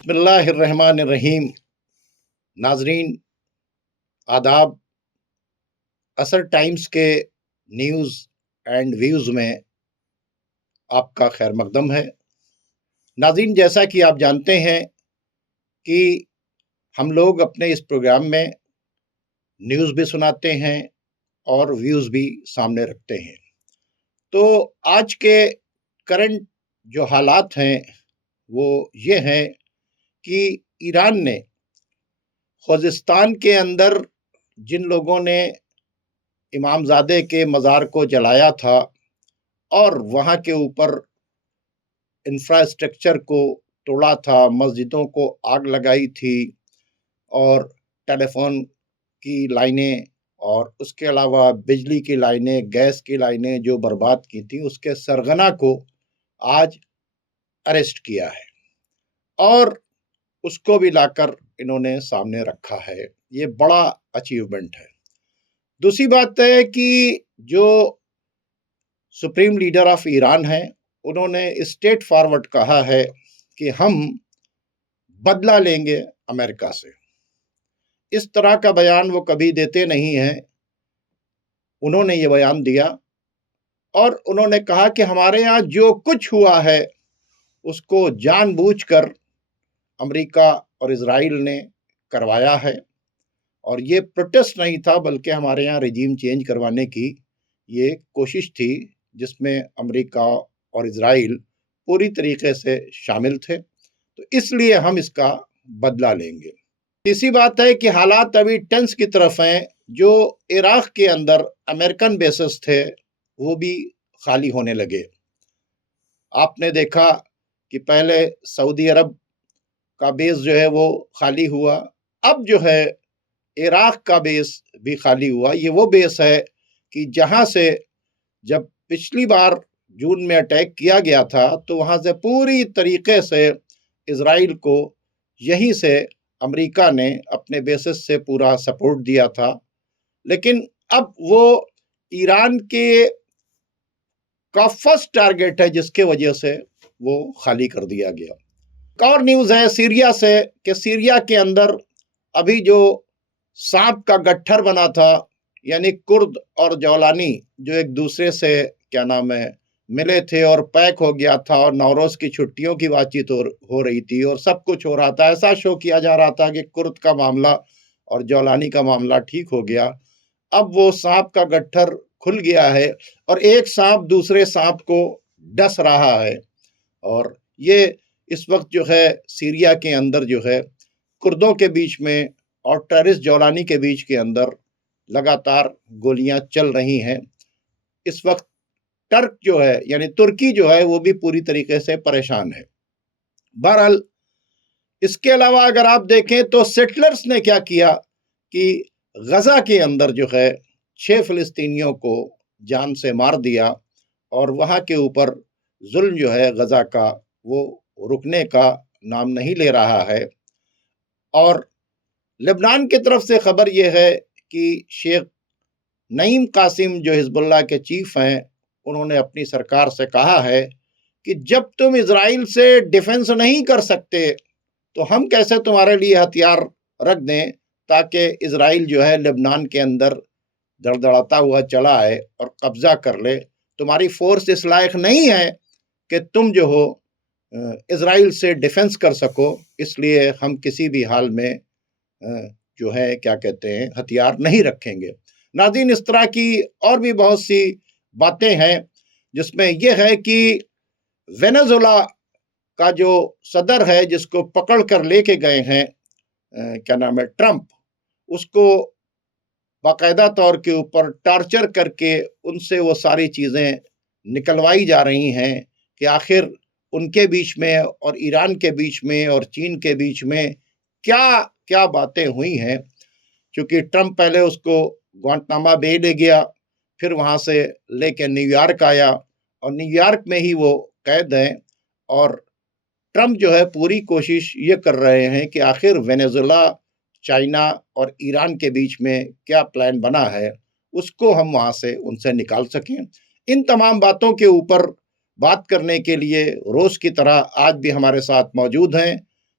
बिस्मिल्लाहिर्रहमानिर्रहीम। नाजरीन, आदाब। असर टाइम्स के न्यूज़ एंड व्यूज़ में आपका खैर मकदम है। नाजरीन, जैसा कि आप जानते हैं कि हम लोग अपने इस प्रोग्राम में न्यूज़ भी सुनाते हैं और व्यूज़ भी सामने रखते हैं। तो आज के करंट जो हालात हैं वो ये हैं कि ईरान ने खुज़िस्तान के अंदर जिन लोगों ने इमामज़ादे के मज़ार को जलाया था और वहाँ के ऊपर इंफ्रास्ट्रक्चर को तोड़ा था, मस्जिदों को आग लगाई थी और टेलीफोन की लाइनें और उसके अलावा बिजली की लाइनें, गैस की लाइनें जो बर्बाद की थी, उसके सरगना को आज अरेस्ट किया है और उसको भी लाकर इन्होंने सामने रखा है। ये बड़ा अचीवमेंट है। दूसरी बात है कि जो सुप्रीम लीडर ऑफ ईरान हैं, उन्होंने स्ट्रेट फॉरवर्ड कहा है कि हम बदला लेंगे अमेरिका से। इस तरह का बयान वो कभी देते नहीं हैं। उन्होंने ये बयान दिया और उन्होंने कहा कि हमारे यहाँ जो कुछ हुआ है उसको जानबूझकर अमेरिका और इजराइल ने करवाया है और ये प्रोटेस्ट नहीं था, बल्कि हमारे यहाँ रिजीम चेंज करवाने की ये कोशिश थी, जिसमें अमेरिका और इजराइल पूरी तरीके से शामिल थे। तो इसलिए हम इसका बदला लेंगे। तीसरी बात है कि हालात अभी टेंस की तरफ हैं। जो इराक के अंदर अमेरिकन बेसेस थे वो भी खाली होने लगे। आपने देखा कि पहले सऊदी अरब का बेस जो है वो खाली हुआ, अब जो है इराक का बेस भी खाली हुआ। ये वो बेस है कि जहाँ से जब पिछली बार जून में अटैक किया गया था तो वहाँ से पूरी तरीके से इजराइल को यहीं से अमेरिका ने अपने बेसिस से पूरा सपोर्ट दिया था, लेकिन अब वो ईरान के का फर्स्ट टारगेट है, जिसके वजह से वो खाली कर दिया गया। एक और न्यूज़ है सीरिया से कि सीरिया के अंदर अभी जो सांप का गट्ठर बना था, यानी कुर्द और जौलानी जो एक दूसरे से क्या नाम है मिले थे और पैक हो गया था और नौरोज की छुट्टियों की बातचीत हो रही थी और सब कुछ हो रहा था। ऐसा शो किया जा रहा था कि कुर्द का मामला और जौलानी का मामला ठीक हो गया। अब वो सांप का गट्ठर खुल गया है और एक सांप दूसरे सांप को डस रहा है और ये इस वक्त जो है सीरिया के अंदर जो है कुर्दों के बीच में और टेरिस जौलानी के बीच के अंदर लगातार गोलियां चल रही हैं। इस वक्त टर्क जो है यानी तुर्की जो है वो भी पूरी तरीके से परेशान है। बहरहाल, इसके अलावा अगर आप देखें तो सेटलर्स ने क्या किया कि गजा के अंदर जो है 6 फिलिस्तीनियों को जान से मार दिया और वहां के ऊपर जुल्म जो है गजा का वो रुकने का नाम नहीं ले रहा है। और लेबनान की तरफ से खबर यह है कि शेख नईम कासिम जो हिजबुल्लाह के चीफ हैं, उन्होंने अपनी सरकार से कहा है कि जब तुम इजराइल से डिफेंस नहीं कर सकते तो हम कैसे तुम्हारे लिए हथियार रख दें ताकि इजराइल जो है लेबनान के अंदर दड़दड़ाता हुआ चला आए और कब्जा कर ले। तुम्हारी फोर्स इस लायक नहीं है कि तुम जो हो इजराइल से डिफेंस कर सको, इसलिए हम किसी भी हाल में जो है क्या कहते हैं हथियार नहीं रखेंगे। नाज़रीन, इस तरह की और भी बहुत सी बातें हैं, जिसमें यह है कि वेनेजुएला का जो सदर है जिसको पकड़ कर लेके गए हैं क्या नाम है ट्रंप, उसको बाकायदा तौर के ऊपर टॉर्चर करके उनसे वो सारी चीज़ें निकलवाई जा रही हैं कि आखिर उनके बीच में और ईरान के बीच में और चीन के बीच में क्या क्या बातें हुई हैं। क्योंकि ट्रंप पहले उसको ग्वांटानामो बे ले गया, फिर वहाँ से लेके न्यूयॉर्क आया और न्यूयॉर्क में ही वो कैद हैं और ट्रंप जो है पूरी कोशिश ये कर रहे हैं कि आखिर वेनेजुएला, चाइना और ईरान के बीच में क्या प्लान बना है उसको हम वहाँ से उनसे निकाल सकें। इन तमाम बातों के ऊपर बात करने के लिए रोज़ की तरह आज भी हमारे साथ मौजूद हैं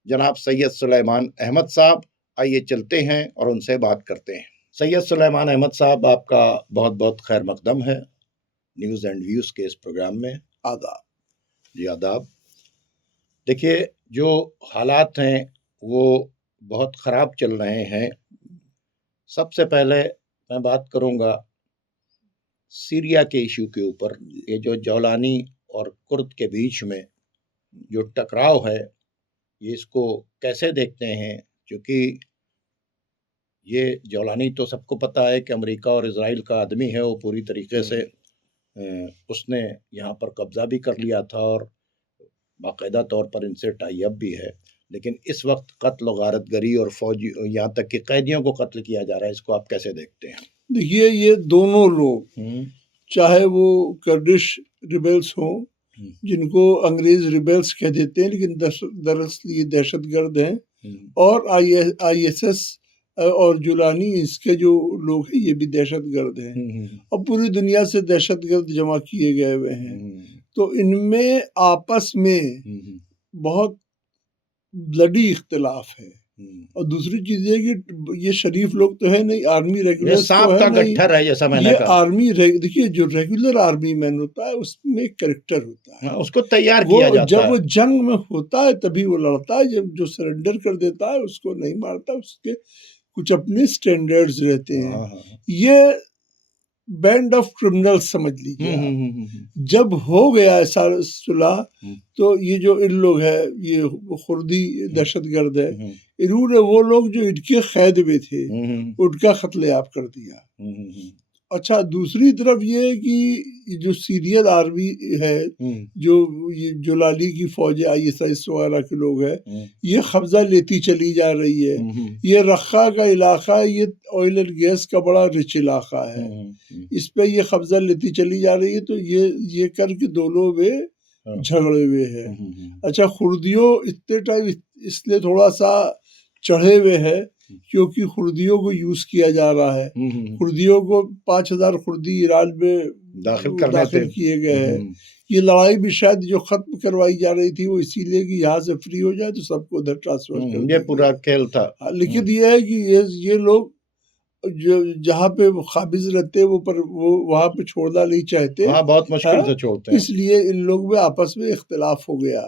जनाब सैयद सुलेमान अहमद साहब। आइए चलते हैं और उनसे बात करते हैं। सैयद सुलेमान अहमद साहब, आपका बहुत बहुत खैर मकदम है न्यूज़ एंड व्यूज़ के इस प्रोग्राम में। आदाब। जी आदाब। देखिए, जो हालात हैं वो बहुत ख़राब चल रहे हैं। सबसे पहले मैं बात करूंगा सीरिया के इशू के ऊपर। ये जो जौलानी और कुर्द के बीच में जो टकराव है, ये इसको कैसे देखते हैं? क्योंकि ये जौलानी तो सबको पता है कि अमेरिका और इजराइल का आदमी है। वो पूरी तरीके से उसने यहाँ पर कब्जा भी कर लिया था और बाकायदा तौर पर इनसे टाई अप भी है। लेकिन इस वक्त कत्ल और गारतगरी और फौजी, यहाँ तक कि कैदियों को कत्ल किया जा रहा है। इसको आप कैसे देखते हैं? देखिए, ये दोनों लोग, चाहे वो कर्दिश रिबेल्स हों, जिनको अंग्रेज रिबेल्स कह देते हैं, लेकिन दरअसल ये दहशतगर्द हैं, और ISS और जुलानी, इसके जो लोग हैं, ये भी दहशतगर्द हैं और पूरी दुनिया से दहशतगर्द जमा किए गए हुए हैं। तो इनमें आपस में बहुत ब्लडी इख्तिलाफ है। और दूसरी चीज है कि ये शरीफ लोग तो है नहीं, आर्मी रेगुलर तो है नहीं, है जैसा मैंने ये कहा। आर्मी देखिए, जो रेगुलर आर्मी मैन होता है उसमें एक कैरेक्टर होता है, उसको तैयार किया जाता जब है। वो जंग में होता है तभी वो लड़ता है। जब जो सरेंडर कर देता है उसको नहीं मारता, उसके कुछ अपने स्टैंडर्ड्स रहते हैं। ये बैंड ऑफ क्रिमिनल्स समझ लीजिए आप। जब हो गया ऐसा सुलह, तो ये जो इन लोग है, ये खुर्दी दहशतगर्द है, इन्होंने वो लोग जो इनके कैद में थे उनका कत्लेआम कर दिया। अच्छा, दूसरी तरफ ये है कि जो सीरियन आर्मी है, जो ये जुलानी की फौज ISIS वगैरह के लोग हैं, ये कब्जा लेती चली जा रही है। ये रक्का का इलाका, ये ऑयल एंड गैस का बड़ा रिच इलाका है, इस पे ये कब्जा लेती चली जा रही है। तो ये करके दोनों में झगड़े हुए हैं। अच्छा, खुर्दियों इतने टाइम इसलिए थोड़ा सा चढ़े हुए हैं क्योंकि खुर्दियों को यूज किया जा रहा है। खुर्दियों को 5000 खुर्दी ईरान में दाखिल किए गए हैं। ये लड़ाई भी शायद जो खत्म करवाई जा रही थी वो इसीलिए कि यहाँ से फ्री हो जाए तो सबको उधर ट्रांसफर कर, ये पूरा खेल था। लेकिन ये है कि ये लोग जो जहाँ पे काबिज रहते हैं वो वहाँ पे छोड़ना नहीं चाहते। हाँ, बहुत मुश्किल से छोड़ते हैं। इसलिए इन लोग में आपस में इख्तिलाफ हो गया।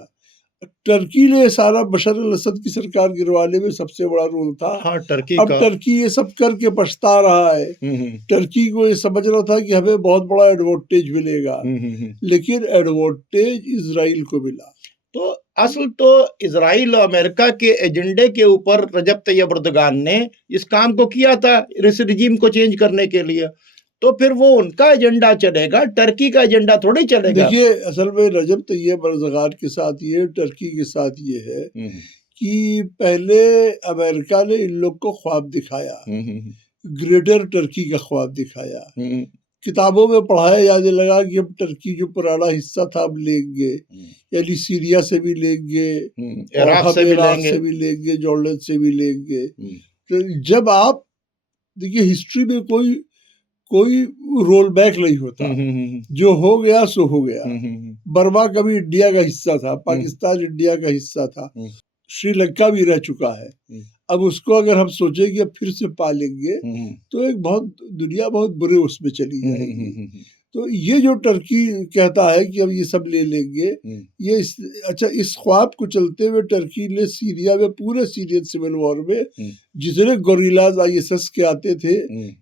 टर्की ने सारा बशर अल असद की सरकार गिरवाने में सबसे बड़ा रोल था। हाँ, अब टर्की ये सब करके पछता रहा है। टर्की को ये समझ रहा था कि हमें बहुत बड़ा एडवांटेज मिलेगा, लेकिन एडवांटेज इजराइल को मिला। तो असल तो इजराइल और अमेरिका के एजेंडे के ऊपर रजब तैयब एर्दोगान ने इस काम को किया था, इस रिजीम को चेंज करने के लिए। तो फिर वो उनका एजेंडा चलेगा, टर्की का एजेंडा थोड़ी चलेगा। देखिए, असल में रजब तैयब एर्दोगान के साथ ये, टर्की के साथ ये है कि पहले अमेरिका ने इन लोग को ख्वाब दिखाया, ग्रेटर टर्की का ख्वाब दिखाया। किताबों में पढ़ाया जाने लगा कि अब टर्की जो पुराना हिस्सा था अब लेंगे, यानी सीरिया से भी लेंगे, इराक से भी लेंगे, जॉर्डन से भी लेंगे। तो जब आप देखिए, हिस्ट्री में कोई रोल बैक नहीं होता, जो हो गया सो हो गया। बर्मा कभी इंडिया का हिस्सा था, पाकिस्तान इंडिया का हिस्सा था, श्रीलंका भी रह चुका है। अब उसको अगर हम सोचें कि अब फिर से पालेंगे तो एक दुनिया बहुत बुरे उसमें चली जाएगी। तो ये जो टर्की कहता है कि अब ये सब ले लेंगे, ये अच्छा, इस ख्वाब को चलते हुए टर्की ने सीरिया में, पूरे सीरियन सिविल वॉर में जितने गोरिल्लाज ISIS के आते थे,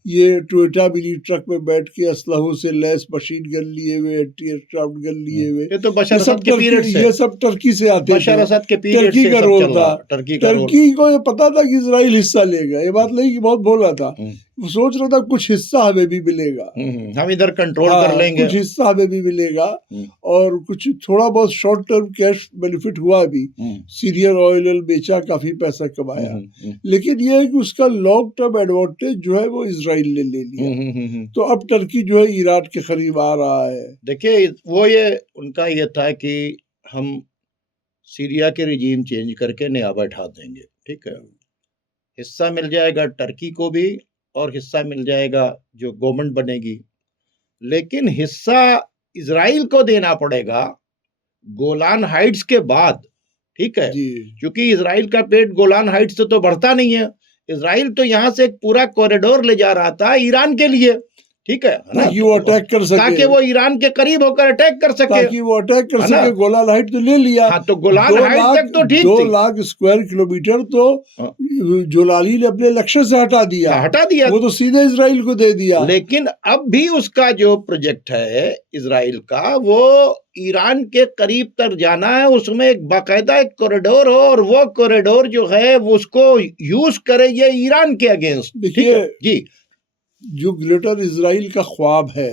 ये टोयोटा मिनी ट्रक में बैठ के असलहों से लैस मशीन गन लिए हुए, एंटी एयरक्राफ्ट गन लिए हुए, ये सब टर्की से आते थे। टर्की का रोल था। टर्की को ये पता था कि इजराइल हिस्सा लेगा, ये बात नहीं कि बहुत बोला था, वो सोच रहा था कुछ हिस्सा हमें भी मिलेगा, हम इधर कंट्रोल कर लेंगे, कुछ हिस्सा हमें भी मिलेगा, और कुछ थोड़ा बहुत शॉर्ट टर्म कैश बेनिफिट हुआ भी। सीरियन ऑयल बेचा, काफी पैसा कमाया, लेकिन ये है कि उसका लॉन्ग टर्म एडवांटेज जो है वो इजराइल ने ले लिया। तो अब टर्की जो है ईरान के करीब आ रहा है। देखिए, वो उनका ये था कि हम सीरिया के रिजीम चेंज करके नया बैठा देंगे, ठीक है, हिस्सा मिल जाएगा टर्की को भी और हिस्सा मिल जाएगा जो गवर्नमेंट बनेगी, लेकिन हिस्सा इजराइल को देना पड़ेगा गोलान हाइट्स के बाद, ठीक है, जी। क्योंकि इजराइल का पेट गोलान हाइट से तो बढ़ता नहीं है। इजराइल तो यहाँ से एक पूरा कॉरिडोर ले जा रहा था ईरान के लिए, ठीक है ना, ताकि वो अटैक कर सके, ताकि वो ईरान के करीब होकर अटैक कर सके, ताकि वो अटैक कर है ना। सके। गोलान हाइट तो ले लिया। हाँ, तो गोलान हाइट तक तो ठीक 2 थी। लाख स्क्वायर किलोमीटर तो हाँ। जोलाली ने अपने लक्ष्य से हटा दिया, हटा दिया, वो तो सीधे इजराइल को दे दिया। लेकिन अब भी उसका जो प्रोजेक्ट है इजराइल का, वो ईरान के करीब तक जाना है, उसमें एक बाकायदा एक कॉरिडोर हो, और वो कॉरिडोर जो है वो उसको यूज करे ये ईरान के अगेंस्ट। देखिए जी, जो ग्रेटर इजराइल का ख्वाब है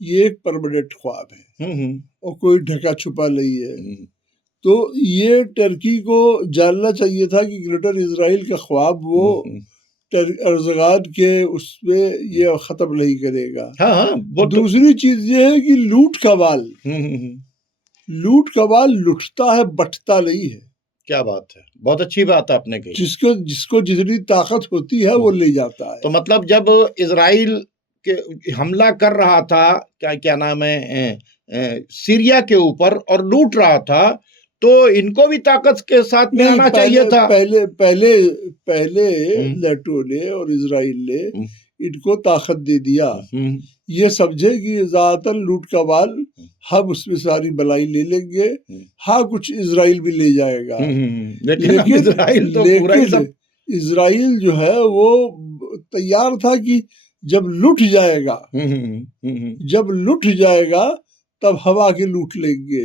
ये एक परमानेंट ख्वाब है और कोई ढका छुपा नहीं है। तो ये टर्की को जानना चाहिए था कि ग्रेटर इजराइल का ख्वाब वो अर्जगान के उसमें ये खत्म नहीं करेगा। हाँ हाँ, दूसरी चीज ये है कि लूट कबाल लुटता है, बटता नहीं है। क्या बात है, बहुत अच्छी बात आपने कही। जिसको जितनी ताकत होती है वो ले जाता है। तो मतलब जब इजराइल के हमला कर रहा था, क्या नाम है, सीरिया के ऊपर, और लूट रहा था, तो इनको भी ताकत के साथ में आना चाहिए था। पहले नेटो ने और इजराइल ने इनको ताकत दे दिया। ये समझे कि ज्यादातर लूट कबाल हम उसमें सारी बलाई ले लेंगे। हाँ, कुछ इजराइल भी ले जाएगा, लेकिन इजराइल जो है वो तैयार था कि जब लुट जाएगा तब हवा के लूट लेंगे।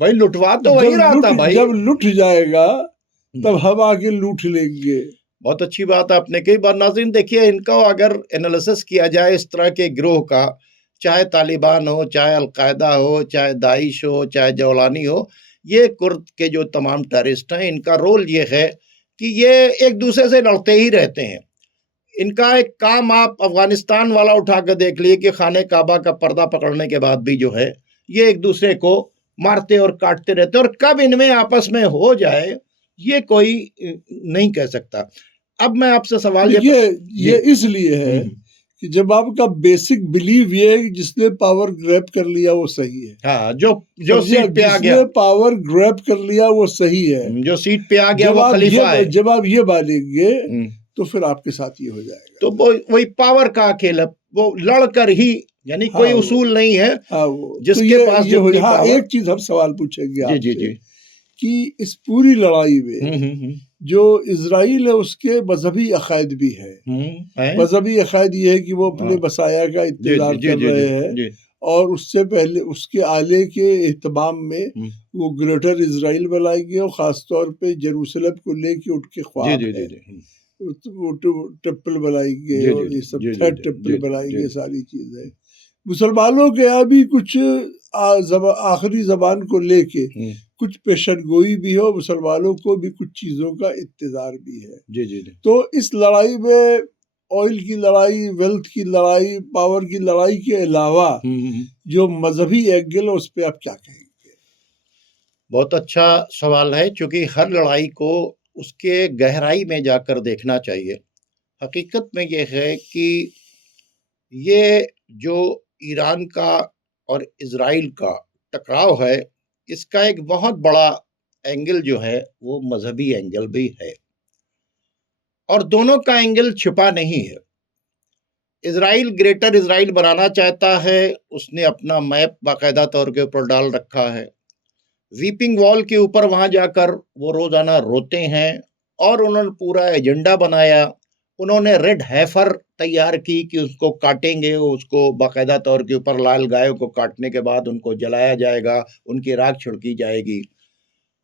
भाई लुटवा तो वही रहा था भाई, जब लुट जाएगा तब हवा के लूट लेंगे। बहुत अच्छी बात आपने कही। बात नाज़रीन देखिए, इनका अगर एनालिसिस किया जाए इस तरह के गिरोह का, चाहे तालिबान हो, चाहे अलकायदा हो, चाहे दाइश हो, चाहे जौलानी हो, ये कुर्द के जो तमाम टेररिस्ट हैं, इनका रोल ये है कि ये एक दूसरे से लड़ते ही रहते हैं। इनका एक काम आप अफगानिस्तान वाला उठा कर देख लिए कि खाने काबा का पर्दा पकड़ने के बाद भी जो है ये एक दूसरे को मारते और काटते रहते, और कब इनमें आपस में हो जाए ये कोई नहीं कह सकता। अब मैं आपसे सवाल ये इसलिए है कि जब आपका बेसिक बिलीव ये है कि जिसने पावर ग्रैब कर लिया वो सही है। हाँ, जो सीट पे आ गया, पावर ग्रैब कर लिया वो सही है, जो सीट पे आ गया वो खलीफा है। जब आप ये मानेंगे तो फिर आपके साथ ये हो जाएगा। तो वही पावर का खेल है, वो लड़कर ही, यानी कोई उसूल नहीं है। जिसके तो पास एक चीज हम सवाल पूछेंगे आपसे जी कि इस पूरी लड़ाई में जो इजराइल है उसके मजहबी अकायद भी है। मजहबी अकायद ये है कि वो अपने बसाया का इंतजार कर रहे हैं, और उससे पहले उसके आले के एहतमाम में वो ग्रेटर इजराइल बनाएंगे, और खासतौर पे जेरूसलम को लेके उनके ख्वाब है, वो टेम्पल बनाएंगे और ये सब थर्ड टेम्पल बनाएंगे, सारी चीजें। मुसलमानों के यहाँ भी कुछ आखिरी जबान को लेके कुछ पेशन गोई भी हो, मुसलमानों को भी कुछ चीजों का इंतजार भी है। तो इस लड़ाई में ऑयल की लड़ाई, वेल्थ की लड़ाई, पावर की लड़ाई के अलावा जो मजहबी एंगल है उस पर आप क्या कहेंगे? बहुत अच्छा सवाल है, क्योंकि हर लड़ाई को उसके गहराई में जाकर देखना चाहिए। हकीकत में यह है कि ये जो ईरान का और इजराइल का टकराव है, इसका एक बहुत बड़ा एंगल जो है वो मजहबी एंगल भी है, और दोनों का एंगल छिपा नहीं है। इजराइल ग्रेटर इजराइल बनाना चाहता है, उसने अपना मैप बाकायदा तौर के ऊपर डाल रखा है। वीपिंग वॉल के ऊपर वहां जाकर वो रोजाना रोते हैं, और उन्होंने पूरा एजेंडा बनाया। उन्होंने रेड हैफर तैयार की कि उसको काटेंगे, उसको बाकायदा तौर के ऊपर लाल गायों को काटने के बाद उनको जलाया जाएगा, उनकी राख छिड़की जाएगी।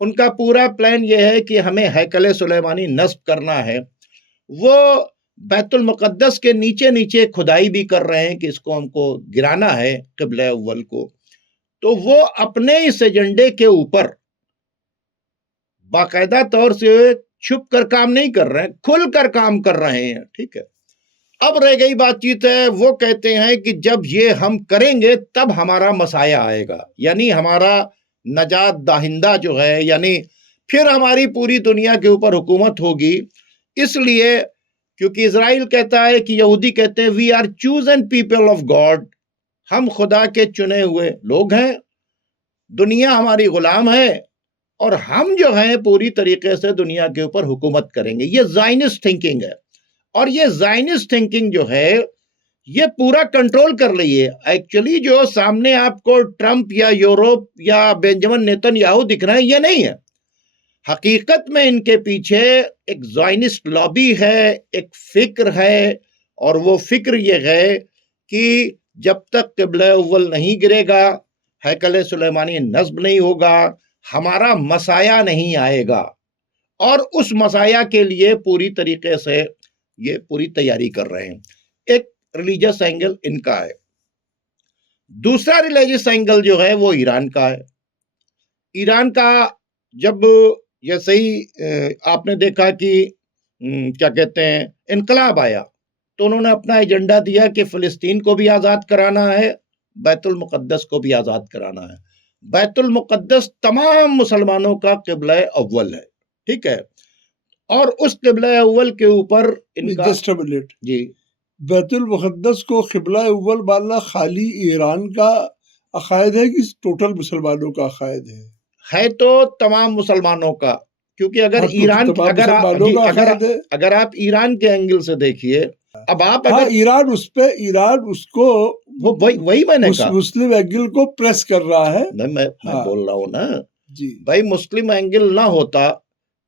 उनका पूरा प्लान यह है कि हमें हैकल सुलेमानी नस्ब करना है। वो बैतुल मुकद्दस के नीचे नीचे खुदाई भी कर रहे हैं कि इसको हमको गिराना है, क़िबला अव्वल को। तो वो अपने इस एजेंडे के ऊपर बाकायदा तौर से छुप कर काम नहीं कर रहे हैं, खुल कर काम कर रहे हैं, ठीक है। अब रह गई बातचीत है, वो कहते हैं कि जब ये हम करेंगे तब हमारा मसाया आएगा, यानी हमारा नजात दाहिंदा जो है, यानी फिर हमारी पूरी दुनिया के ऊपर हुकूमत होगी। इसलिए क्योंकि इजराइल कहता है कि यहूदी कहते हैं we are chosen people of God, हम खुदा के चुने हुए लोग हैं, दुनिया हमारी गुलाम है, और हम जो हैं पूरी तरीके से दुनिया के ऊपर हुकूमत करेंगे। ये ज़ायनिस्ट थिंकिंग है, और ये ज़ायनिस्ट थिंकिंग जो है ये पूरा कंट्रोल कर रही है। एक्चुअली जो सामने आपको ट्रंप या यूरोप या बेंजामिन नेतन्याहू दिख रहे हैं, ये नहीं है। हकीकत में इनके पीछे एक ज़ायनिस्ट लॉबी है, एक फिक्र है, और वो फिक्र ये है कि जब तक क़िबला अव्वल नहीं गिरेगा, हैकल सुलेमानी नस्ब नहीं होगा, हमारा मसाया नहीं आएगा। और उस मसाया के लिए पूरी तरीके से ये पूरी तैयारी कर रहे हैं। एक रिलीजियस एंगल इनका है। दूसरा रिलीजियस एंगल जो है वो ईरान का है। ईरान का जब जैसे ही आपने देखा कि क्या कहते हैं इनकलाब आया, तो उन्होंने अपना एजेंडा दिया कि फ़िलिस्तीन को भी आज़ाद कराना है, बैतुल मुक़द्दस को भी आज़ाद कराना है। बैतुल मुक़द्दस तमाम मुसलमानों का क़िबला अव्वल है, ठीक है, और उस क़िबला अव्वल के ऊपर इनका जी बैतुल मुक़द्दस को क़िबला अव्वल मानना खाली ईरान का अक़ायद है कि टोटल मुसलमानों का अक़ायद है? तो तमाम मुसलमानों का, क्योंकि अगर ईरान अगर आप ईरान के एंगल से देखिए, अब आप अगर ईरान उसको वही मैंने कहा मुस्लिम एंगल को प्रेस कर रहा है। मैं बोल रहा हूँ ना जी, भाई मुस्लिम एंगल ना होता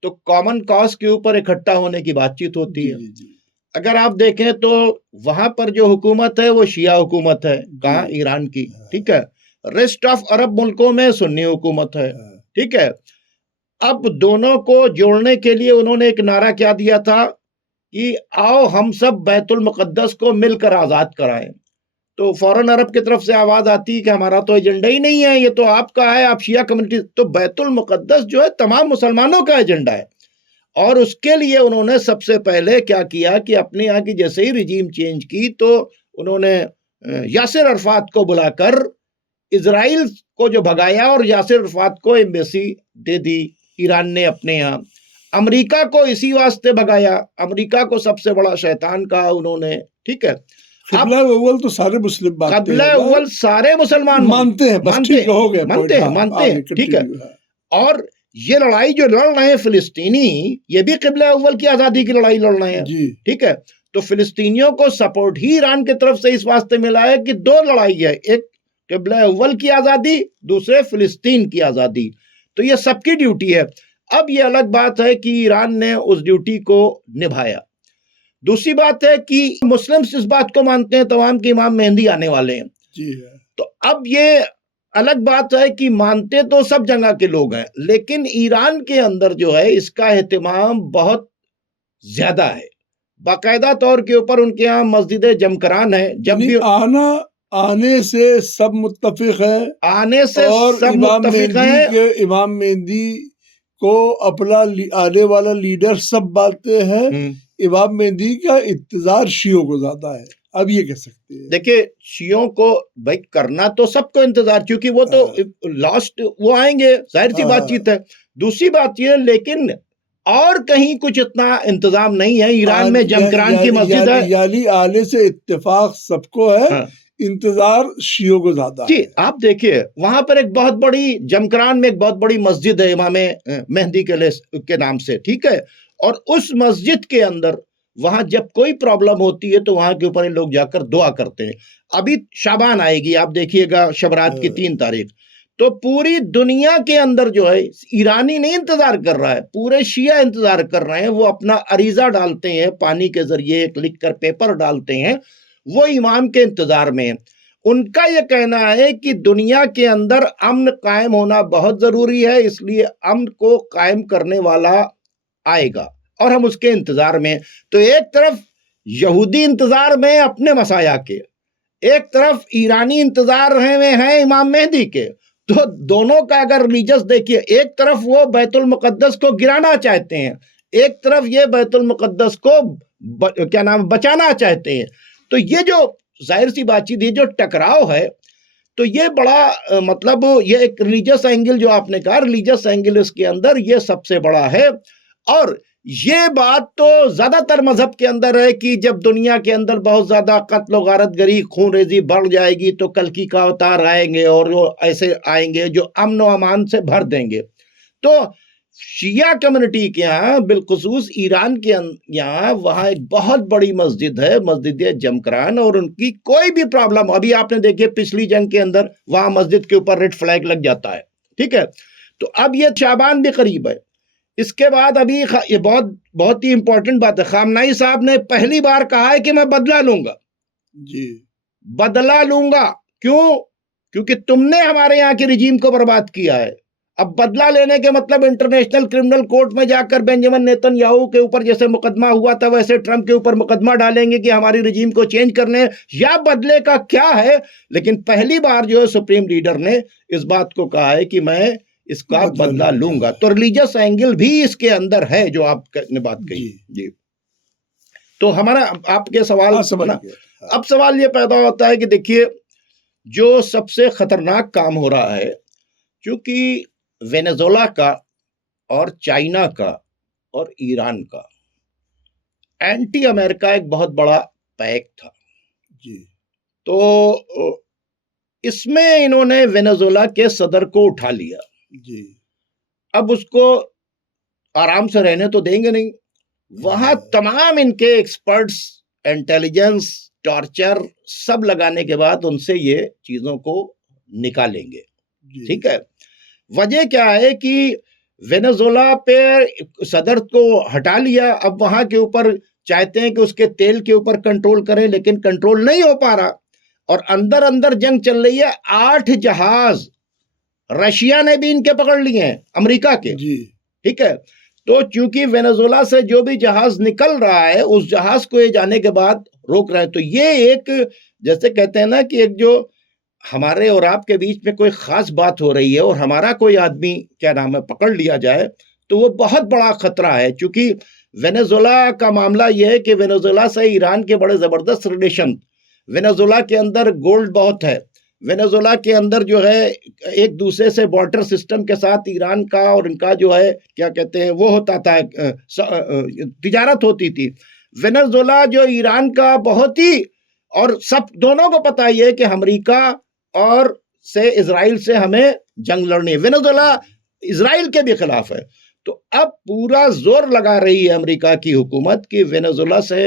तो कॉमन कॉज के ऊपर इकट्ठा होने की बातचीत होती है। अगर आप देखें तो वहां पर जो हुकूमत है वो शिया हुकूमत है, कहाँ? ईरान की, ठीक है। रेस्ट ऑफ अरब मुल्कों में सुन्नी हुकूमत है, ठीक है। अब दोनों को जोड़ने के लिए उन्होंने एक नारा क्या दिया था कि आओ हम सब बैतुल मुक़द्दस को मिलकर आज़ाद कराएं। तो फौरन अरब की तरफ से आवाज़ आती है कि हमारा तो एजेंडा ही नहीं है, ये तो आपका है, आप शिया कम्युनिटी। तो बैतुल मुक़द्दस जो है तमाम मुसलमानों का एजेंडा है, और उसके लिए उन्होंने सबसे पहले क्या किया कि अपने यहाँ की जैसे ही रिजीम चेंज की तो उन्होंने यासिर अरफात को बुलाकर इजराइल को जो भगाया, और यासिर अरफात को एम्बेसी दे दी ईरान ने अपने यहाँ। अमेरिका को इसी वास्ते भगाया, अमेरिका को सबसे बड़ा शैतान कहा उन्होंने, ठीक है। क़िबला अव्वल तो सारे मुस्लिम क़िबला अव्वल सारे मुसलमान मानते हैं, मानते हैं, ठीक है। और ये लड़ाई जो लड़ रहे हैं फ़िलिस्तीनी, ये भी क़िबला अव्वल की आज़ादी की लड़ाई लड़ रहे हैं, ठीक है। तो फ़िलिस्तीनियों को सपोर्ट ही ईरान की तरफ से इस वास्ते मिला है कि दो लड़ाई है, एक क़िबला अव्वल की आज़ादी, दूसरे फ़िलिस्तीन की आज़ादी। तो ये सबकी ड्यूटी है। अब ये अलग बात है कि ईरान ने उस ड्यूटी को निभाया। दूसरी बात है कि मुस्लिम्स इस बात को मानते हैं तमाम कि इमाम मेहंदी आने वाले हैं, तो अब ये अलग बात है कि मानते तो सब जगह के लोग हैं, लेकिन ईरान के अंदर जो है इसका एहतमाम बहुत ज्यादा है। बाकायदा तौर के ऊपर उनके यहाँ मस्जिद जमकरान है, जब भी आने से सब मुत्तफिक है, आने से सब मुत्तफिक है। इमाम मेहंदी को अपना आने वाला लीडर सब मानते हैं। इमाम मेहंदी का इंतजार शियों को ज्यादा है, अब ये कह सकते हैं। देखिए शियों को भाई करना तो सबको इंतजार, क्योंकि वो तो लास्ट वो आएंगे, जाहिर सी बातचीत है। दूसरी बात ये, लेकिन और कहीं कुछ इतना इंतजाम नहीं है। ईरान में जमकरान की मस्जिद है, यानी आने से इत्तेफाक सबको है, इंतजार शियों को ज्यादा जी। आप देखिए वहां पर एक बहुत बड़ी जमकरान में एक बहुत बड़ी मस्जिद है इमाम मेहंदी के नाम से, ठीक है। और उस मस्जिद के अंदर वहां जब कोई प्रॉब्लम होती है तो वहां के ऊपर लोग जाकर दुआ करते हैं। अभी शाबान आएगी, आप देखिएगा शबरात की 3 तारीख, तो पूरी दुनिया के अंदर जो है ईरानी नहीं इंतजार कर रहा है, पूरे शिया इंतजार कर रहे हैं। वो अपना अरीजा डालते हैं, पानी के जरिए लिख कर पेपर डालते हैं, वो इमाम के इंतजार में है। उनका यह कहना है कि दुनिया के अंदर अमन कायम होना बहुत जरूरी है, इसलिए अमन को कायम करने वाला आएगा और हम उसके इंतजार में। तो एक तरफ यहूदी इंतजार में अपने मसाया के, एक तरफ ईरानी इंतजार में है इमाम मेहदी के। तो दोनों का अगर रिलीजियस देखिए, एक तरफ वो बैतुल मुक़द्दस को गिराना चाहते हैं, एक तरफ ये बैतुल मुक़द्दस को बचाना चाहते हैं। तो ये जो जाहिर सी बातचीत, ये जो टकराव है, तो ये बड़ा मतलब ये एक रिलीजियस एंगल जो आपने कहा, रिलीजियस एंगल इसके अंदर ये सबसे बड़ा है। और ये बात तो ज्यादातर मजहब के अंदर है कि जब दुनिया के अंदर बहुत ज्यादा कत्ल गारतगरी खून रेजी बढ़ जाएगी तो कल्कि का अवतार आएंगे और वो ऐसे आएंगे जो अमन व अमान से भर देंगे। तो शिया कम्युनिटी के यहाँ, बिलखुसूस ईरान के यहाँ, वहाँ एक बहुत बड़ी मस्जिद है, मस्जिद जमकरान, और उनकी कोई भी प्रॉब्लम, अभी आपने देखिए पिछली जंग के अंदर वहाँ मस्जिद के ऊपर रेड फ्लैग लग जाता है, ठीक है। तो अब ये शाबान भी करीब है, इसके बाद अभी ये बहुत ही इंपॉर्टेंट बात है, खामनाई साहब ने पहली बार कहा है कि मैं बदला लूंगा जी, बदला लूंगा। क्यों? क्योंकि तुमने हमारे यहाँ के रिजीम को बर्बाद किया है। अब बदला लेने के मतलब इंटरनेशनल क्रिमिनल कोर्ट में जाकर बेंजामिन नेतन्याहू के ऊपर जैसे मुकदमा हुआ था, वैसे ट्रंप के ऊपर मुकदमा डालेंगे कि हमारी रिजीम को चेंज करने, या बदले का क्या है। लेकिन पहली बार जो है सुप्रीम लीडर ने इस बात को कहा है कि मैं इसका बदला लूंगा। तो रिलीजियस एंगल भी इसके अंदर है जो आपने बात कही जी। तो हमारा आपके सवाल ना, अब सवाल ये पैदा होता है कि देखिए जो सबसे खतरनाक काम हो रहा है, क्योंकि वेनेजुएला का और चाइना का और ईरान का एंटी अमेरिका एक बहुत बड़ा पैक था जी। तो इसमें इन्होंने वेनेजुएला के सदर को उठा लिया जी। अब उसको आराम से रहने तो देंगे नहीं, वहां तमाम इनके एक्सपर्ट्स, इंटेलिजेंस, टॉर्चर सब लगाने के बाद उनसे ये चीजों को निकालेंगे, ठीक है। वजह क्या है कि वेनेजुएला पे सदर को हटा लिया, अब वहां के ऊपर चाहते हैं कि उसके तेल के ऊपर कंट्रोल करें, लेकिन कंट्रोल नहीं हो पा रहा, और अंदर अंदर जंग चल रही है। 8 जहाज रशिया ने भी इनके पकड़ लिए हैं, अमेरिका के, ठीक है। तो चूंकि वेनेजुएला से जो भी जहाज निकल रहा है, उस जहाज को ये जाने के बाद रोक रहे हैं। तो ये एक, जैसे कहते हैं ना कि एक जो हमारे और आपके बीच में कोई खास बात हो रही है और हमारा कोई आदमी क्या नाम है पकड़ लिया जाए, तो वो बहुत बड़ा खतरा है। क्योंकि वेनेजुएला का मामला यह है कि वेनेजुएला से ईरान के बड़े जबरदस्त रिलेशन, वेनेजुएला के अंदर गोल्ड बहुत है, वेनेजुएला के अंदर जो है एक दूसरे से बॉर्डर सिस्टम के साथ ईरान का और इनका जो है क्या कहते हैं वो होता था, तिजारत होती थी। वेनेजुएला जो ईरान का बहुत ही, और सब दोनों को पता ही है कि अमेरिका और से इजराइल से हमें जंग लड़नी है, वेनेजुएला इजराइल के भी खिलाफ है। तो अब पूरा जोर लगा रही है अमेरिका की हुकूमत कि वेनेजुएला से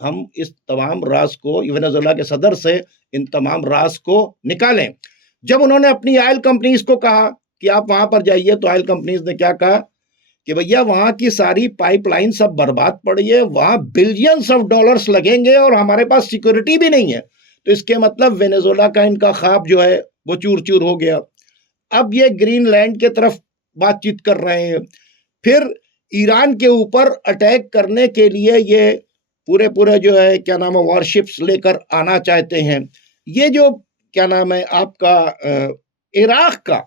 हम इस तमाम राज को, वेनेजुएला के सदर से इन तमाम राज को निकालें। जब उन्होंने अपनी ऑयल कंपनीज को कहा कि आप वहां पर जाइए, तो ऑयल कंपनीज ने क्या कहा कि भैया वहां की सारी पाइपलाइन सब बर्बाद पड़ी है, वहां बिलियंस ऑफ डॉलर्स लगेंगे और हमारे पास सिक्योरिटी भी नहीं है। तो इसके मतलब वेनेजुएला का इनका ख्वाब जो है वो चूर चूर हो गया। अब ये ग्रीनलैंड के तरफ बातचीत कर रहे हैं, फिर ईरान के ऊपर अटैक करने के लिए ये पूरे जो है क्या नाम है वॉरशिप्स लेकर आना चाहते हैं। ये जो क्या नाम है आपका इराक का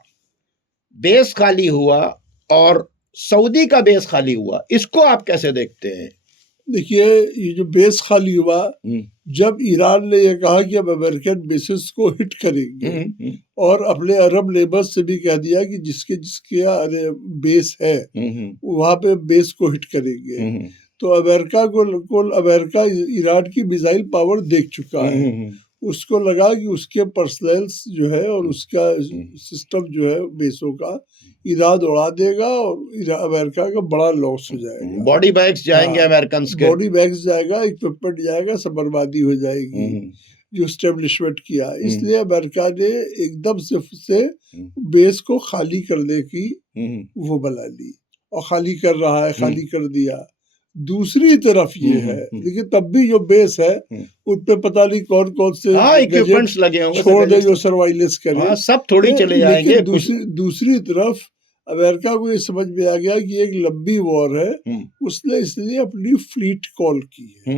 बेस खाली हुआ और सऊदी का बेस खाली हुआ, इसको आप कैसे देखते हैं? देखिए, ये जो बेस खाली हुआ, जब ईरान ने ये कहा कि अब अमेरिकन बेसिस को हिट करेंगे और अपने अरब नेबर्स से भी कह दिया कि जिसके बेस है वहां पे बेस को हिट करेंगे, तो अमेरिका ईरान की मिसाइल पावर देख चुका है। उसको लगा कि उसके पर्सनल्स जो है और उसका सिस्टम जो है बेसों का ईरान उड़ा देगा और अमेरिका का बड़ा लॉस हो जाएगा। बॉडी बैग्स जाएंगे, अमेरिकन के बॉडी बैग्स जाएगा, इक्विपमेंट जाएगा, सब बर्बादी हो जाएगी जो एस्टेब्लिशमेंट किया। इसलिए अमेरिका ने एकदम से बेस को खाली करने की वो बना ली और खाली कर रहा है, खाली कर दिया। दूसरी तरफ ये है, लेकिन तब भी जो बेस है उन पे पता नहीं कौन कौन से इक्विपमेंट्स लगे होंगे, छोड़ दे जो सर्वाइलेंस करे, सब थोड़ी चले जाएंगे। दूसरी तरफ अमेरिका को ये समझ में आ गया कि एक लंबी वॉर है, उसने इसलिए अपनी फ्लीट कॉल की है।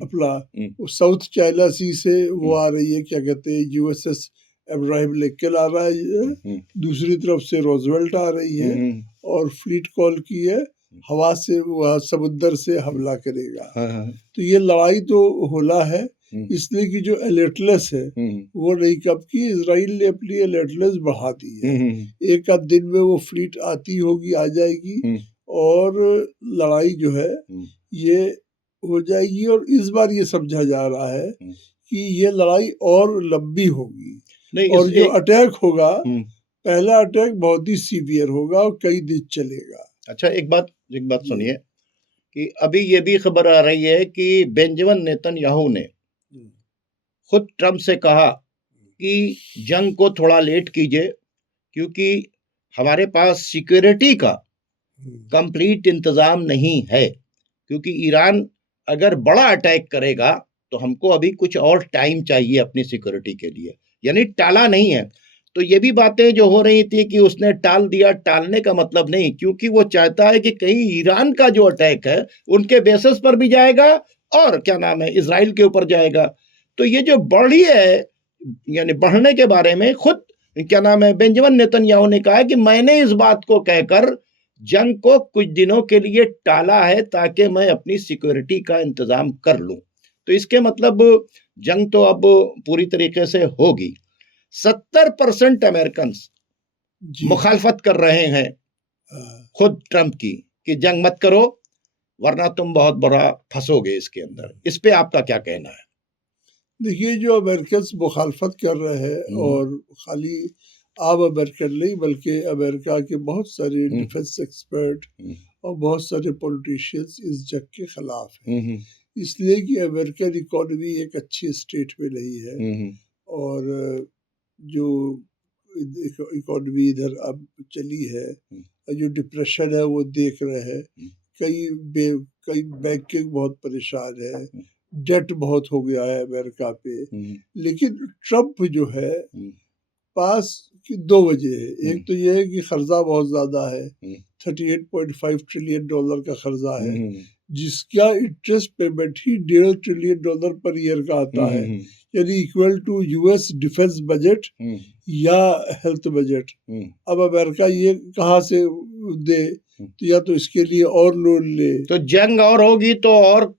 अपना साउथ चाइना सी से वो आ रही है, क्या कहते हैं, यूएसएस अब्राहम लिंकन आ रहा है, दूसरी तरफ से रोजवेल्ट आ रही है, और फ्लीट कॉल की है हवा से, वह समुद्र से हमला करेगा। तो ये लड़ाई तो होला है, इसलिए कि जो अलर्टनेस है वो नहीं कब की, इजराइल ने अपनी अलर्टनेस बढ़ा दी है। एक आध दिन में वो फ्लीट आती होगी, आ जाएगी और लड़ाई जो है ये हो जाएगी। और इस बार ये समझा जा रहा है कि ये लड़ाई और लंबी होगी, और जो अटैक होगा पहला अटैक बहुत ही सीवियर होगा और कई दिन चलेगा। अच्छा, एक बात सुनिए कि अभी ये भी खबर आ रही है कि बेंजामिन नेतन्याहू ने खुद ट्रम्प से कहा कि जंग को थोड़ा लेट कीजिए, क्योंकि हमारे पास सिक्योरिटी का कंप्लीट इंतजाम नहीं है, क्योंकि ईरान अगर बड़ा अटैक करेगा तो हमको अभी कुछ और टाइम चाहिए अपनी सिक्योरिटी के लिए, यानी टाला नहीं है। तो ये भी बातें जो हो रही थी कि उसने टाल दिया, टालने का मतलब नहीं, क्योंकि वो चाहता है कि कहीं ईरान का जो अटैक है उनके बेसिस पर भी जाएगा और क्या नाम है इजराइल के ऊपर जाएगा। तो ये जो बढ़ी है, यानी बढ़ने के बारे में खुद क्या नाम है बेंजामिन नेतन्याहू ने कहा कि मैंने इस बात को कहकर जंग को कुछ दिनों के लिए टाला है ताकि मैं अपनी सिक्योरिटी का इंतजाम कर लूं। तो इसके मतलब जंग तो अब पूरी तरीके से होगी। 70% अमेरिकन मुखालफत कर रहे हैं खुद ट्रंप की कि जंग मत करो वरना तुम बहुत बड़ा फंसोगे इसके अंदर। इस पे आपका क्या कहना है? देखिए, जो अमेरिकन मुखालफत कर रहे हैं, और खाली आप अमेरिकन नहीं बल्कि अमेरिका के बहुत सारे डिफेंस एक्सपर्ट और बहुत सारे पॉलिटिशियंस इस जंग के खिलाफ हैं, इसलिए कि अमेरिकन इकोनॉमी एक अच्छी स्टेट में नहीं है और जो इकोनॉमी इधर अब चली है, जो डिप्रेशन है वो देख रहे हैं, कई बैंकिंग बहुत परेशान है, डेट बहुत हो गया है अमेरिका पे। लेकिन ट्रम्प जो है पास की दो वजह है। एक तो ये है कि खर्चा बहुत ज्यादा है, $38.5 ट्रिलियन का खर्चा है, जिसका इंटरेस्ट पेमेंट ही $1.5 ट्रिलियन पर ईयर का आता है, यानी equal to US defence budget या हेल्थ बजट। अब अमेरिका ये कहाँ से दे, तो या तो इसके लिए और लोन ले, तो जंग और होगी तो और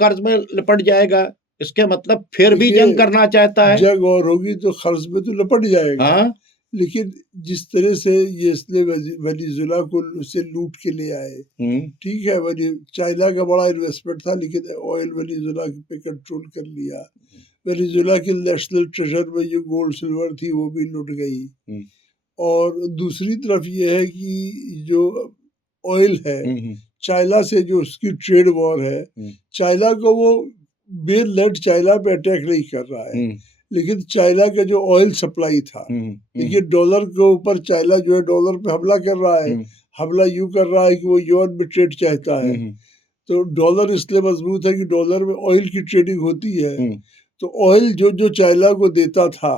कर्ज में लिपट जाएगा। इसके मतलब फिर भी जंग करना चाहता है। जंग और होगी तो कर्ज में तो लिपट जाएगा। लेकिन जिस तरह से ये इसने वेनेजुएला को से लूट के ले आए, ठीक है, चाइना का बड़ा इन्वेस्टमेंट था लेकिन ऑयल वेनेजुएला पे कंट्रोल कर लिया। वेनेजुएला की नेशनल ट्रेजर में जो गोल्ड सिल्वर थी वो भी लुट गई। और दूसरी तरफ ये है कि जो ऑयल है, चाइना से जो उसकी ट्रेड वॉर है, चाइना को वो बेल लैंड चाइना पे अटैक नहीं कर रहा है, लेकिन चाइना का जो ऑयल सप्लाई था, देखिए डॉलर के ऊपर चाइना जो है डॉलर पे हमला कर रहा है। हमला यूं कर रहा है कि वो युआन में ट्रेड चाहता है, तो डॉलर इसलिए मजबूत है कि डॉलर में ऑयल की ट्रेडिंग होती है। तो ऑयल जो चाइना को देता था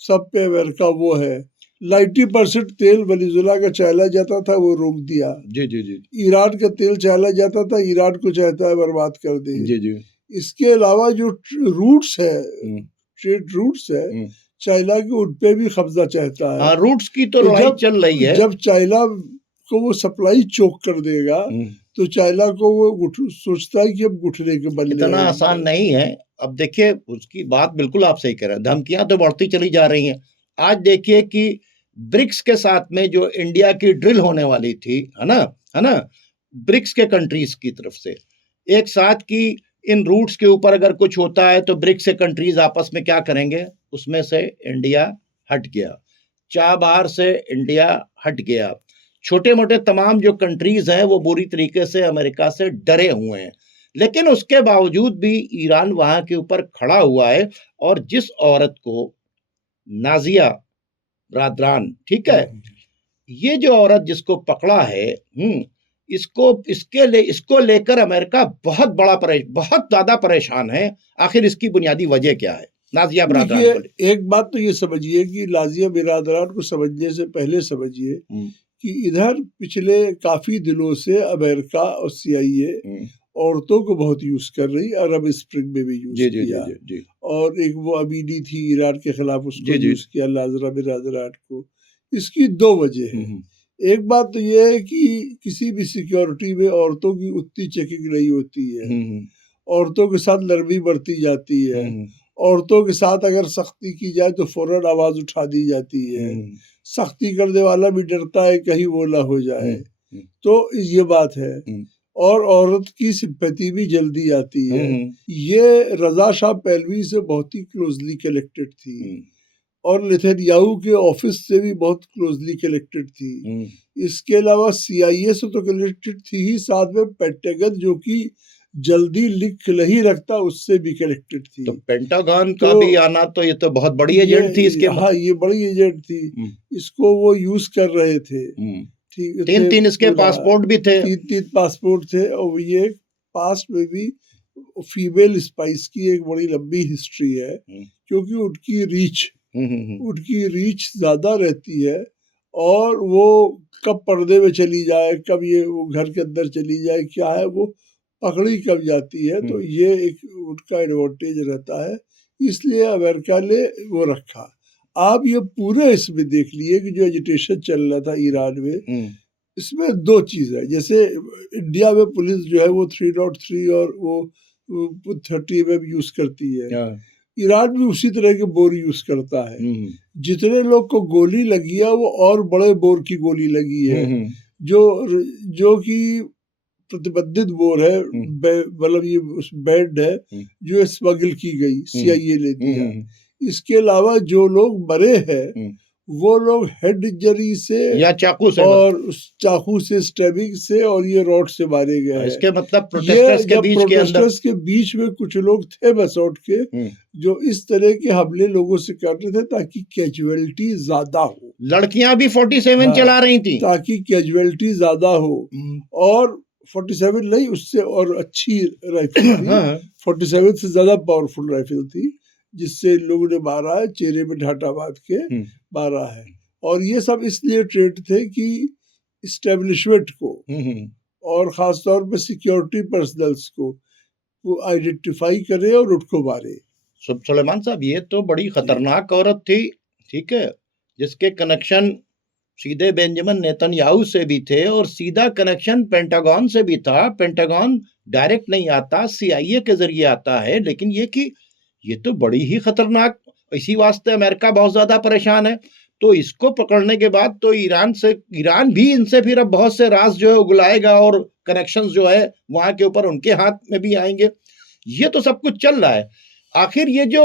सब पे अमेरिका वो है। 90% तेल वेनेजुएला का चाइना जाता था, वो रोक दिया। जी। ईरान का तेल चाइना जाता था, ईरान को चाहता है बर्बाद कर दे। जी। इसके अलावा जो रूट्स है, ट्रेड रूट्स है, चाइना के उन पे भी कब्जा चाहता है। रूट्स की तो लड़ाई चल रही है। जब चाइना को वो सप्लाई चोक कर देगा तो चाइना को वो सोचता है कि अब घुटने के बल्ले। इतना आसान नहीं है। अब देखिए उसकी बात बिल्कुल आप सही कह रहे हैं, धमकियां तो बढ़ती चली जा रही हैं। आज देखिए कि ब्रिक्स के साथ में जो इंडिया की ड्रिल होने वाली थी, है ना, ब्रिक्स के कंट्रीज की तरफ से एक साथ की इन रूट्स के ऊपर अगर कुछ होता है तो ब्रिक्स के कंट्रीज आपस में क्या करेंगे, उसमें से इंडिया हट गया, चाबहार से इंडिया हट गया। छोटे मोटे तमाम जो कंट्रीज हैं वो बुरी तरीके से अमेरिका से डरे हुए हैं, लेकिन उसके बावजूद भी ईरान वहां के ऊपर खड़ा हुआ है। और जिस औरत को नाजिया ब्रादरान, ठीक है, ये जो औरत जिसको पकड़ा है, इसको लेकर अमेरिका बहुत ज्यादा परेशान है। आखिर इसकी बुनियादी वजह क्या है? नाजिया बिरादरान, एक बात तो ये समझिए कि नाजिया बिरादरान को समझने से पहले समझिए कि इधर पिछले काफी दिनों से अमेरिका और CIA औरतों को बहुत यूज कर रही, अरब स्प्रिंग में भी यूज किया। और एक वो अमीनी थी ईरान के खिलाफ, उसको यूज किया, नाजिया बिरादरान को। इसकी दो वजह है। एक बात तो ये है कि किसी भी सिक्योरिटी में औरतों की उतनी चेकिंग नहीं होती है, औरतों के साथ नरमी बरती जाती है, औरतों के साथ अगर सख्ती की जाए तो फौरन आवाज उठा दी जाती है, सख्ती करने वाला भी डरता है कहीं वो ना हो जाए। तो ये बात है। और औरत की सिंपैथी भी जल्दी आती है। ये रजा शाह पहलवी से बहुत ही क्लोजली कनेक्टेड थी, और नेतन्याहू के ऑफिस से भी बहुत क्लोजली कनेक्टेड थी। इसके अलावा CIA से तो कनेक्टेड थी ही, साथ में पेंटागन जो कि जल्दी लिख नहीं रखता उससे भी कनेक्टेड थी। तो पेंटागन का भी आना, तो ये तो बहुत बड़ी एजेंट थी इसके। हाँ, ये बड़ी एजेंट थी, इसको वो यूज कर रहे थे। ठीक, तीन इसके पासपोर्ट भी थे, तीन पासपोर्ट थे। और ये पास्ट में भी फीमेल स्पाइस की एक बड़ी लंबी हिस्ट्री है, क्योंकि उनकी रीच ज्यादा रहती है, और वो कब पर्दे में चली जाए, कब ये वो घर के अंदर चली जाए, क्या है, वो पकड़ी कब जाती है। तो ये एक उनका एडवांटेज रहता है, इसलिए अमेरिका ने वो रखा। आप ये पूरे इसमें देख लिए कि जो एजिटेशन चल रहा था ईरान में, इसमें दो चीज है। जैसे इंडिया में पुलिस जो है वो 303 और वो 30 mm यूज करती है, ईरान भी उसी तरह के बोर यूज करता है। जितने लोग को गोली लगी है वो और बड़े बोर की गोली लगी है, जो कि प्रतिबंधित बोर है, मतलब ये बैंड है जो स्मगल की गई, CIA ने दिया। इसके अलावा जो लोग मरे हैं वो लोग हेड इंजरी से या चाकू से, और चाकू से, स्टैबिंग से, और ये रॉड से मारे गए हैं। इसके मतलब प्रोटेस्टर्स के बीच में कुछ लोग थे बसौट के, जो इस तरह के हमले लोगों से कर रहे थे ताकि कैजुअलिटी ज्यादा हो। लड़कियां भी 47 चला रही थी ताकि कैजुअलिटी ज्यादा हो, और 47 नहीं, उससे और अच्छी राइफल थी। 47 से ज्यादा पावरफुल राइफल थी, जिससे लोगों ने मारा है, चेहरे में ढाटा बांध के मारा है। और ये सब इसलिए ट्रेड थे कि इस्टेब्लिशमेंट को और खासतौर पे सिक्योरिटी पर्सनल्स को वो आइडेंटिफाई करे और उनको मारे। सुलेमान साहब, ये तो बड़ी खतरनाक औरत थी, ठीक है, जिसके कनेक्शन सीधे बेंजामिन नेतन्याहू से भी थे और सीधा कनेक्शन पेंटागन से भी था। पेंटागन डायरेक्ट नहीं आता, CIA के जरिए आता है, लेकिन ये तो बड़ी ही खतरनाक, इसी वास्ते अमेरिका बहुत ज्यादा परेशान है। तो इसको पकड़ने के बाद तो ईरान भी इनसे फिर अब बहुत से राज जो है उगलाएगा, और कनेक्शंस जो है वहां के ऊपर उनके हाथ में भी आएंगे। ये तो सब कुछ चल रहा है। आखिर ये जो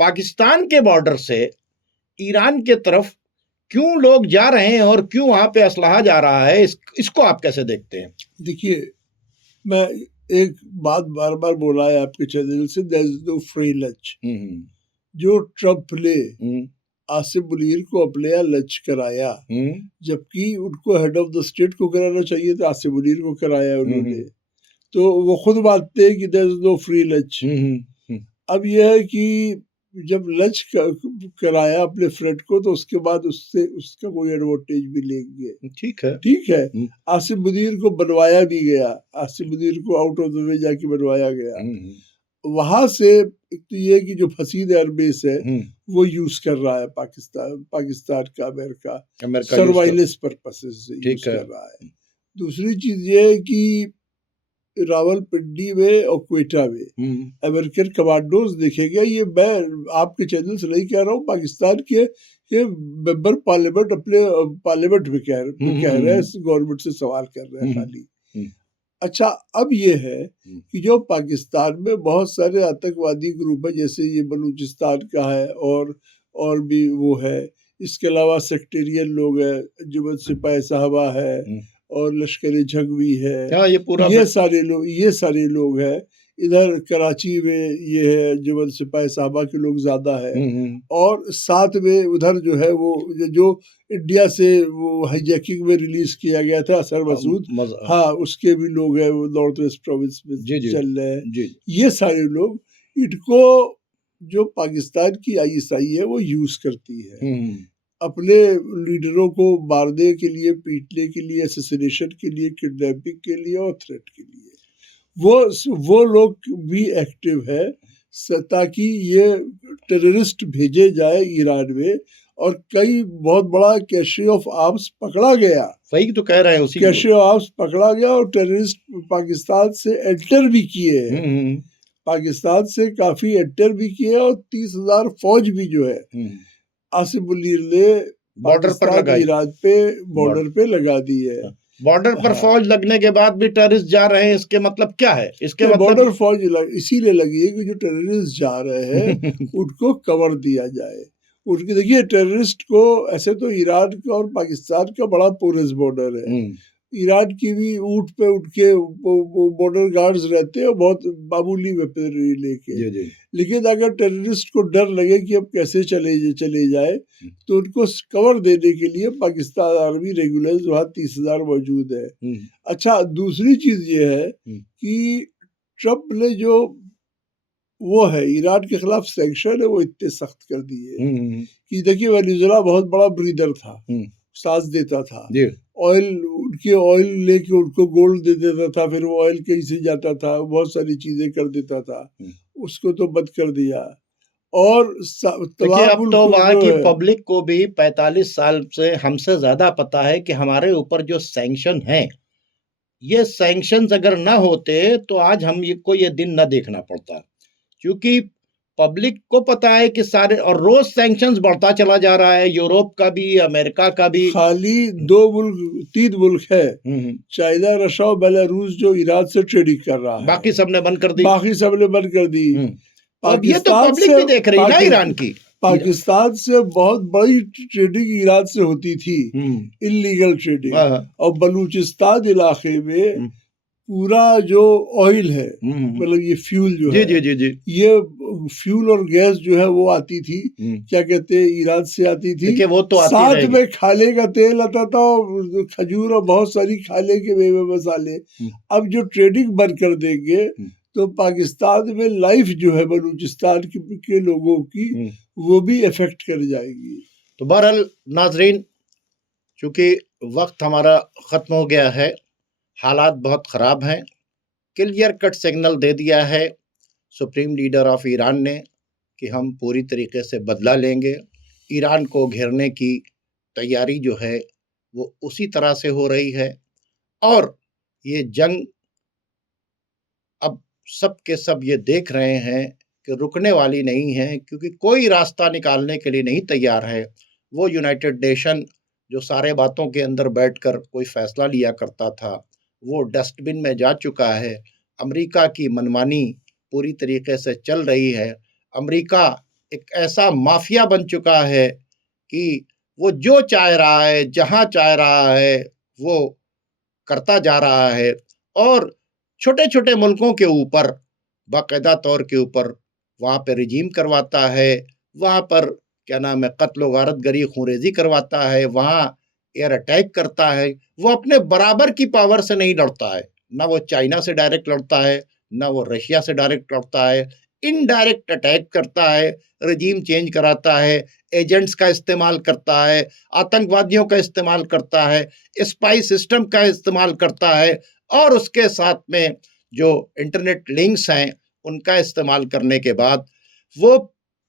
पाकिस्तान के बॉर्डर से ईरान के तरफ क्यों लोग जा रहे हैं और क्यों वहां पे असलहा जा रहा है, इसको आप कैसे देखते हैं? देखिए, मैं एक बात बार बार बोला है आपके चैनल से, there is no free lunch. जो ट्रम्प ने आसिफ मुनीर को अपने यहाँ लंच कराया, जबकि उनको हेड ऑफ द स्टेट को कराना चाहिए था, आसिफ मुनीर को कराया उन्होंने। तो वो खुद मानते हैं कि there is no free lunch. अब यह है कि जब लंच कराया अपने फ्रेंड को, तो उसके बाद उससे उसका कोई एडवांटेज भी लेंगे। ठीक है। आसिफ मुनीर को बनवाया भी गया, आसिफ मुनीर को आउट ऑफ द वे जाके बनवाया गया। वहां से एक तो ये कि जो फसीद एयरबेस है वो यूज कर रहा है पाकिस्तान का अमेरिका सर्वाइलेंस पर्पसेस से यूज कर रहा है। दूसरी चीज ये है कि रावलपिंडी में और क्वेटा में अमेरिकन कमांडोज देखे गए। ये मैं आपके चैनल से नहीं कह रहा हूँ, पाकिस्तान के मेंबर पार्लियामेंट अपने पार्लियामेंट में कह रहे हैं, गवर्नमेंट से सवाल कर रहे हैं खाली। अच्छा, अब ये है कि जो पाकिस्तान में बहुत सारे आतंकवादी ग्रुप है, जैसे ये बलूचिस्तान का है और भी वो है, इसके अलावा सेक्टेरियन लोग हैं, जुबैद सिपाही साहबा है और लश्कर झंगवी है, ये सारे लोग हैं। इधर कराची में ये है, जुबैद सिपाही साहबा के लोग ज्यादा है। और साथ में उधर जो है वो जो इंडिया से वो हाईजैकिंग में रिलीज किया गया था असर मसूद, हाँ, उसके भी लोग हैं, वो नॉर्थ वेस्ट प्रोविंस में चल रहे हैं। ये सारे लोग, इनको जो पाकिस्तान की ISI है वो यूज करती है अपने लीडरों को मारने के लिए, पीटने के लिए, असैसिनेशन के लिए, किडनैपिंग के लिए और थ्रेट के लिए। वो लोग भी एक्टिव है ताकि ये टेररिस्ट भेजे जाए ईरान में। और कई बहुत बड़ा कैशे ऑफ आर्म्स पकड़ा गया, वही तो कह रहे हैं, उसी कैशे ऑफ आर्म्स पकड़ा गया और टेररिस्ट पाकिस्तान से एंटर भी किए हैं, पाकिस्तान से काफी एंटर भी किए, और 30,000 फौज भी जो है आसिफ मुनीर ने बॉर्डर पर लगाई, ईरान पे बॉर्डर पे लगा दी है। बॉर्डर पर फौज लगने के बाद भी टेररिस्ट जा रहे हैं, इसके मतलब क्या है? इसके मतलब बॉर्डर फौज इसीलिए लगी है कि जो टेररिस्ट जा रहे हैं उनको कवर दिया जाए, उनकी देखिए टेररिस्ट को, ऐसे तो ईरान का और पाकिस्तान का बड़ा पोरस बॉर्डर है, ईरान की भी ऊँट पे उठ के बॉर्डर गार्ड्स रहते हैं बहुत मामूली वेपनरी लेके, लेकिन अगर टेररिस्ट को डर लगे कि अब कैसे चले जाए तो उनको कवर देने के लिए पाकिस्तान आर्मी रेगुलर्स वहाँ 30,000 मौजूद है। अच्छा, दूसरी चीज ये है कि ट्रम्प ने जो वो है ईरान के खिलाफ सैंक्शन है वो इतने सख्त कर दिए कि देखिए वेनेजुएला बहुत बड़ा ब्रीदर था, सांस देता था, ऑयल उनके ऑयल लेके उनको गोल्ड दे देता था, फिर वो ऑयल कहीं से जाता था, बहुत सारी चीजें कर देता था, उसको तो बंद कर दिया। और देखिए अब तो वहाँ की पब्लिक को भी 45 साल से हमसे ज्यादा पता है कि हमारे ऊपर जो सैंक्शन है, ये सैंक्शंस अगर ना होते तो आज हम ये दिन ना देखना पड़ता, क्योंकि पब्लिक को पता है कि सारे, और रोज सैंक्शंस बढ़ता चला जा रहा है, यूरोप का भी, अमेरिका का भी। खाली 3 मुल्क है, चाइना, रशिया और बेलारूस, जो ईरान से ट्रेडिंग कर रहा है, बाकी सबने बंद कर दी। अब ये तो पब्लिक भी देख रही है ना ईरान की। पाकिस्तान से बहुत बड़ी ट्रेडिंग ईरान से होती थी, इलीगल ट्रेडिंग, और बलूचिस्तान इलाके में पूरा जो ऑयल है, मतलब ये फ्यूल जो है, ये फ्यूल और गैस जो है वो आती थी, क्या कहते हैं, ईरान से आती थी, वो तो साथ में खाले का तेल आता था, खजूर और बहुत सारी खाले के मेवे मसाले। अब जो ट्रेडिंग बंद कर देंगे तो पाकिस्तान में लाइफ जो है बलूचिस्तान के लोगों की वो भी इफेक्ट कर जाएगी। तो बहरहाल नाजरीन, चूंकि वक्त हमारा खत्म हो गया है, हालात बहुत ख़राब हैं, क्लियर कट सिग्नल दे दिया है सुप्रीम लीडर ऑफ ईरान ने कि हम पूरी तरीके से बदला लेंगे। ईरान को घेरने की तैयारी जो है वो उसी तरह से हो रही है, और ये जंग अब सब के सब ये देख रहे हैं कि रुकने वाली नहीं है, क्योंकि कोई रास्ता निकालने के लिए नहीं तैयार है। वो यूनाइटेड नेशन जो सारे बातों के अंदर बैठकर कोई फैसला लिया करता था, वो डस्टबिन में जा चुका है। अमेरिका की मनमानी पूरी तरीके से चल रही है। अमेरिका एक ऐसा माफिया बन चुका है कि वो जो चाह रहा है, जहां चाह रहा है, वो करता जा रहा है, और छोटे छोटे मुल्कों के ऊपर बाकायदा तौर के ऊपर वहाँ पे रिजीम करवाता है, वहाँ पर क्या नाम है, कत्ल गारतगरी, खूनरेजी करवाता है, वहाँ एयर अटैक करता है। वो अपने बराबर की पावर से नहीं लड़ता है, ना वो चाइना से डायरेक्ट लड़ता है, ना वो रशिया से डायरेक्ट लड़ता है, इनडायरेक्ट अटैक करता है, रजीम चेंज कराता है, एजेंट्स का इस्तेमाल करता है, आतंकवादियों का इस्तेमाल करता है, स्पाई सिस्टम का इस्तेमाल करता है, और उसके साथ में जो इंटरनेट लिंक्स हैं उनका इस्तेमाल करने के बाद वो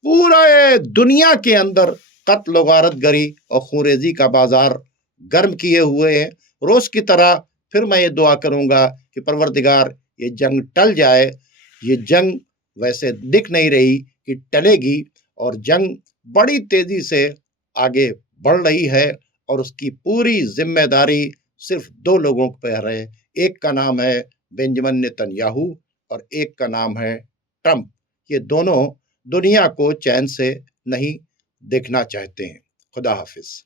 पूरा दुनिया के अंदर कत्ल गारतगरी और खूनरेजी का बाजार गर्म किए हुए हैं रोज की तरह। फिर मैं ये दुआ करूंगा कि परवरदिगार ये जंग टल जाए। ये जंग वैसे दिख नहीं रही कि टलेगी, और जंग बड़ी तेजी से आगे बढ़ रही है, और उसकी पूरी जिम्मेदारी सिर्फ 2 लोगों पर है। एक का नाम है बेंजामिन नेतन्याहू और एक का नाम है ट्रंप। ये दोनों दुनिया को चैन से नहीं देखना चाहते हैं। खुदा हाफिज।